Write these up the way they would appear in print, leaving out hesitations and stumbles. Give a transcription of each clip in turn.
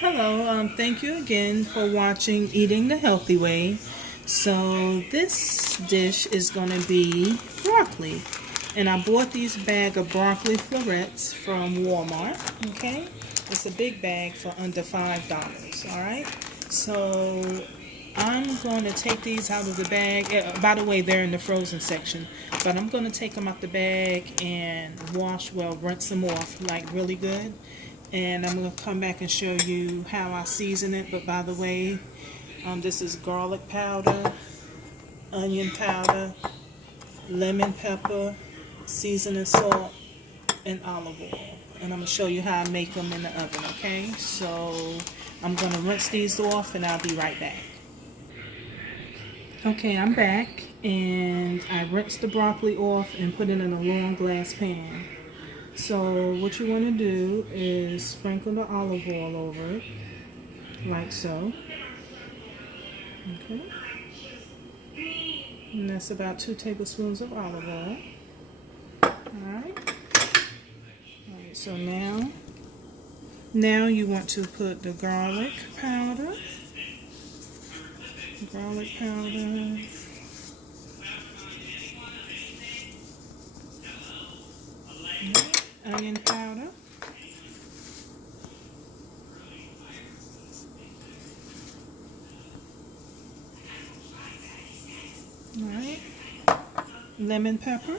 Hello, thank you again for watching Eating the Healthy Way. So this dish is going to be broccoli. And I bought these bag of broccoli florets from Walmart, okay? It's a big bag for under $5, all right? So I'm going to take these out of the bag. By the way, they're in the frozen section. But I'm going to take them out the bag and rinse them off like really good. And I'm going to come back and show you how I season it. But by the way, this is garlic powder, onion powder, lemon pepper, seasoning salt, and olive oil. And I'm going to show you how I make them in the oven, okay? So I'm going to rinse these off and I'll be right back. Okay, I'm back and I rinsed the broccoli off and put it in a long glass pan. So what you want to do is sprinkle the olive oil over it, like so. Okay. And that's about 2 tablespoons of olive oil. Alright. Alright, so now you want to put the garlic powder. Onion powder. Alright. Lemon pepper.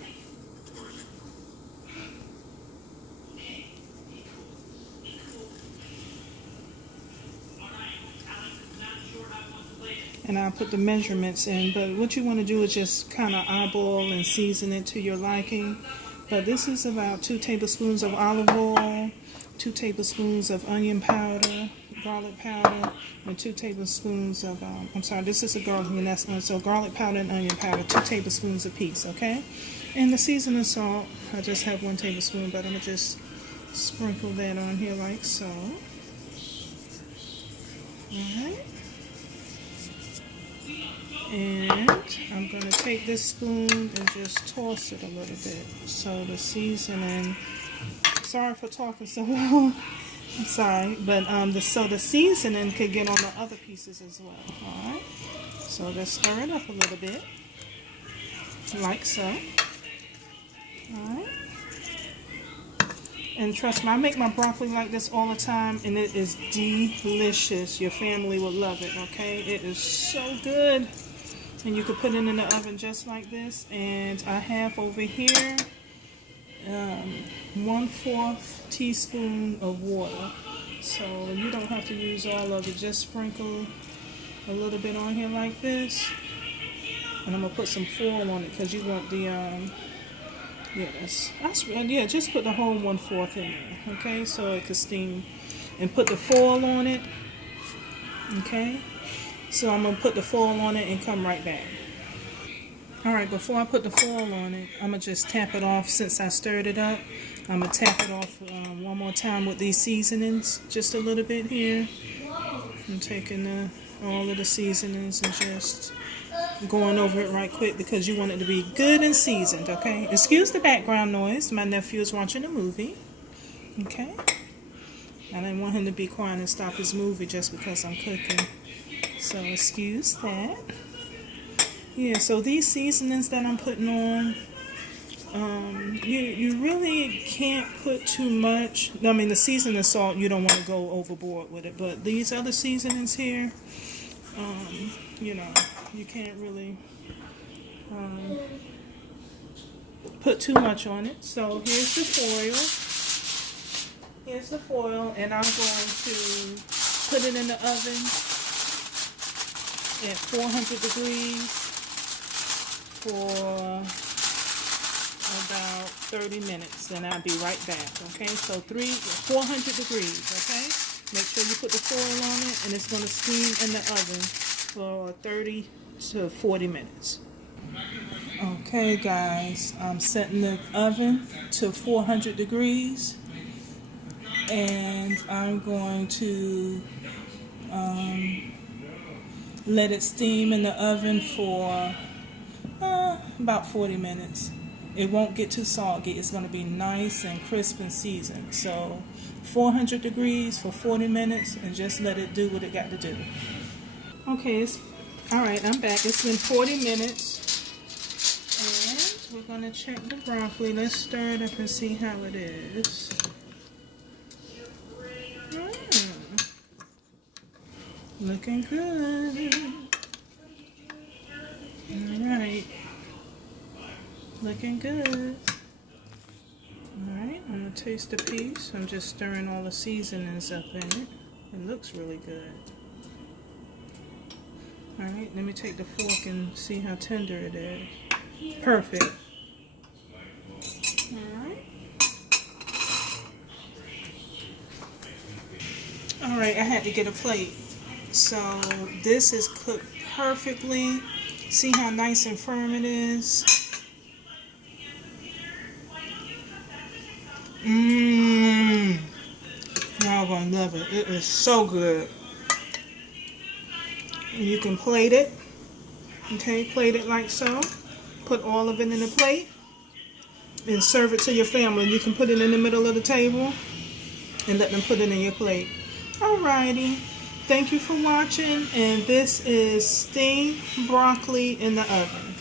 And I'll put the measurements in, but what you want to do is just kind of eyeball and season it to your liking. But this is about 2 tablespoons of olive oil, 2 tablespoons of onion powder, garlic powder, and 2 tablespoons of, this is a garlic, and that's, so garlic powder and onion powder, 2 tablespoons apiece, okay? And the seasoning salt, I just have 1 tablespoon, but I'm going to just sprinkle that on here like so. Alright. And I'm going to take this spoon and just toss it a little bit. So the seasoning, sorry for talking so long, I'm sorry, but so the seasoning could get on the other pieces as well. Alright, so just stir it up a little bit, like so. Alright. And trust me, I make my broccoli like this all the time, and it is delicious. Your family will love it, okay? It is so good. And you can put it in the oven just like this. And I have over here 1/4 teaspoon of water. So you don't have to use all of it. Just sprinkle a little bit on here like this. And I'm going to put some foil on it because you want the, just put the whole 1/4 in there. Okay, so it can steam. And put the foil on it. Okay. So I'm going to put the foil on it and come right back. Alright, before I put the foil on it, I'm going to just tap it off since I stirred it up. I'm going to tap it off one more time with these seasonings, just a little bit here. I'm taking all of the seasonings and just going over it right quick because you want it to be good and seasoned, okay? Excuse the background noise. My nephew is watching a movie, okay? I didn't want him to be quiet and stop his movie just because I'm cooking. So excuse that. Yeah, so these seasonings that I'm putting on, you really can't put too much. I mean, the seasoning salt, you don't want to go overboard with it. But these other seasonings here, you can't really put too much on it. So here's the foil. And I'm going to put it in the oven at 400 degrees for about 30 minutes, and I'll be right back, okay? So 400 degrees, okay? Make sure you put the foil on it, and it's going to steam in the oven for 30 to 40 minutes. Okay, guys, I'm setting the oven to 400 degrees, and I'm going to let it steam in the oven for about 40 minutes. It won't get too soggy. It's going to be nice and crisp and seasoned. So 400 degrees for 40 minutes and just let it do what it got to do. Okay, alright, I'm back. It's been 40 minutes. And we're going to check the broccoli. Let's stir it up and see how it is. Looking good. Alright. Looking good. Alright, I'm going to taste the piece. I'm just stirring all the seasonings up in it. It looks really good. Alright, let me take the fork and see how tender it is. Perfect. Alright. Alright, I had to get a plate. So this is cooked perfectly. See how nice and firm it is? Y'all gonna love it. It is so good. You can plate it. Okay, plate it like so. Put all of it in a plate and serve it to your family. You can put it in the middle of the table and let them put it in your plate. Alrighty. Thank you for watching, and this is steamed broccoli in the oven.